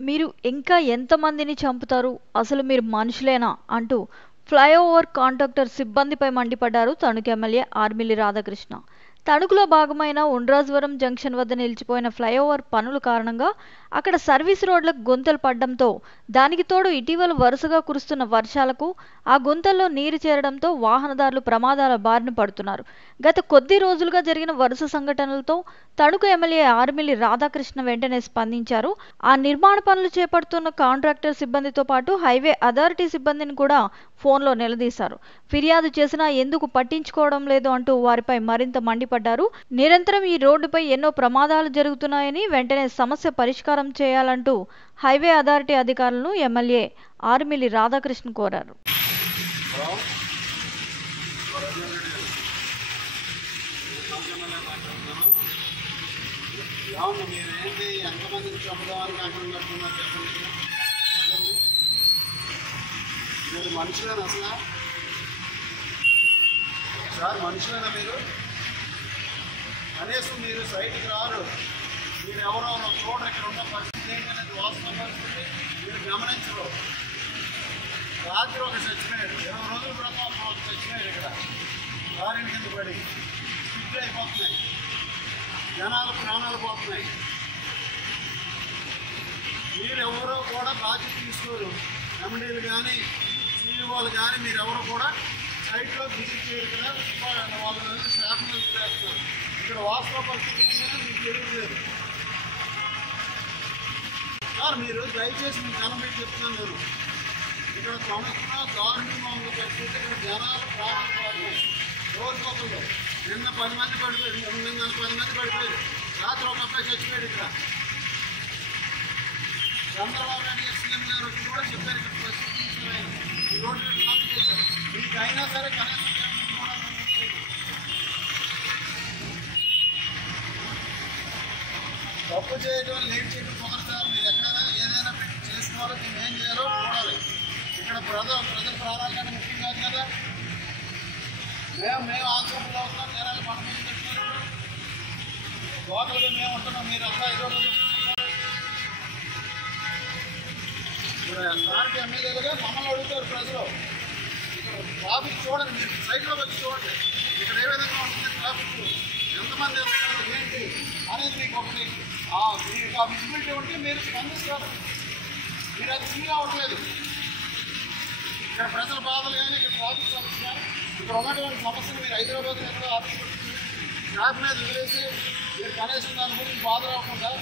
మీరు ఇంకా ఎంతమందిని చంపుతారు? అసలు మీరు మనుషులేనా? అంటూ ఫ్లైఓవర్ కాంట్రాక్టర్ సిబ్బందిపై మండిపడ్డారు తణుకు ఎమ్మెల్యే ఆర్మిల్లి రాధాకృష్ణ. తణుకులో భాగమైన ఉండ్రాజవరం జంక్షన్ వద్ద నిలిచిపోయిన ఫ్లైఓవర్ పనుల కారణంగా అక్కడ సర్వీస్ రోడ్లకు గుంతలు పడడంతో, దానికి తోడు ఇటీవల వరుసగా కురుస్తున్న వర్షాలకు ఆ గుంతల్లో నీరు చేరడంతో వాహనదారులు ప్రమాదాల బారిన పడుతున్నారు. గత కొద్ది రోజులుగా జరిగిన వరుస సంఘటనలతో తణుకు ఎమ్మెల్యే ఆర్మిల్లి రాధాకృష్ణ వెంటనే స్పందించారు. ఆ నిర్మాణ పనులు చేపడుతున్న కాంట్రాక్టర్ సిబ్బందితో పాటు హైవే అథారిటీ సిబ్బందిని కూడా ఫోన్లో నిలదీశారు. ఫిర్యాదు చేసినా ఎందుకు పట్టించుకోవడం లేదు అంటూ వారిపై మరింత మండిపడ్డారు. నిరంతరం ఈ రోడ్డుపై ఎన్నో ప్రమాదాలు జరుగుతున్నాయని, వెంటనే సమస్య పరిష్కారం చేయాలంటూ హైవే అథారిటీ అధికారులను ఎమ్మెల్యే ఆర్మిల్లి రాధాకృష్ణ కోరారు. మనుషులేనా అసలు? సార్ మనుషులేనా మీరు? కనీసం మీరు సైట్కి రారు. మీరు ఎవరెవరో చూడరు. ఇక్కడ ఉన్న పరిస్థితి ఏంటనేది వాస్తవ పరిస్థితి మీరు గమనించరు. రాత్రి ఒక చచ్చిపోయాడు, 20 రోజుల క్రితం ఒక చచ్చిపోయాడు. ఇక్కడ లారీని కింద పడి స్పిడ్ అయిపోతున్నాయి, జనాలు ప్రాణాలు పోతున్నాయి. మీరు ఎవరో కూడా బాధ్యత తీసుకోరు. ఎమ్మెల్యేలు కానీ సీఈఓలు కానీ మీరు ఎవరు కూడా సైట్లో విజిట్ చేయరు కదా. వాళ్ళు స్టాఫ్ చేస్తారు. ఇక్కడ వాస్తవ పరిస్థితి ఏంటంటే మీకు తెలియలేదు. సార్ మీరు దయచేసి మీకు జనం పెట్టి చెప్తున్నాను. నేను ఇక్కడ తణుకున్న దారుణంగా పరిస్థితి. ఇక్కడ జనాలు ప్రాణాలు పోతున్నాయి రోజుకొకరు. నిన్న 10 మంది పడిపోయారు, నిన్న 10 మంది పడిపోయారు. రాత్రి ఒక అబ్బాయి చచ్చిపోయాడు. ఇక్కడ చంద్రబాబు నాయుడు గారు సీఎం గారు వచ్చి కూడా చెప్పారు ఇక్కడ పరిస్థితి ఈ రోడ్డు ట్రాఫిక్ చేశారు. మీకు అయినా సరే కనీసం తప్పు చేయడం లేట్ చేయడం కుదరదు. మీరు ఎక్కడైనా ఏదైనా పెట్టి చేసుకోవాలో మేము ఏం చేయాలో చూడాలి. ఇక్కడ ప్రజల ప్రాణాల కంటే ముఖ్యం కాదు కదా. మేము ఆశ్రమంలో అవుతున్నాం, నేరాలు మన మీద పెట్టుకున్నాం. లోకల్గా మేము ఉంటున్నాం, మీరంతా ఇదో స్థానిక ఎమ్మెల్యేలుగా మమ్మల్ని అడుగుతారు ప్రజలు. ఇక్కడ ట్రాఫిక్ చూడండి, మీరు సైడ్లో వచ్చి చూడండి. ఇక్కడ ఏ విధంగా ఉంటుంది ట్రాఫిక్, ఎంతమంది వెళ్తున్నారు ఏంటి అనేది మీకు ఒకటి మీకు ఆ విజిబిలిటీ ఉంటే మీరు స్పందిస్తారు. మీరు అది ఫీల్ అవ్వట్లేదు. ఇక్కడ ప్రజల బాధలు కానీ, ఇక్కడ ట్రాఫిక్ సమస్య, ఇక్కడ ఉన్నటువంటి సమస్యలు మీరు హైదరాబాద్ ఎక్కడో ఆఫీస్ ట్రాఫిక్ మీద వదిలేసి మీరు కనీసం దాని గురించి బాధలు అవ్వకుండా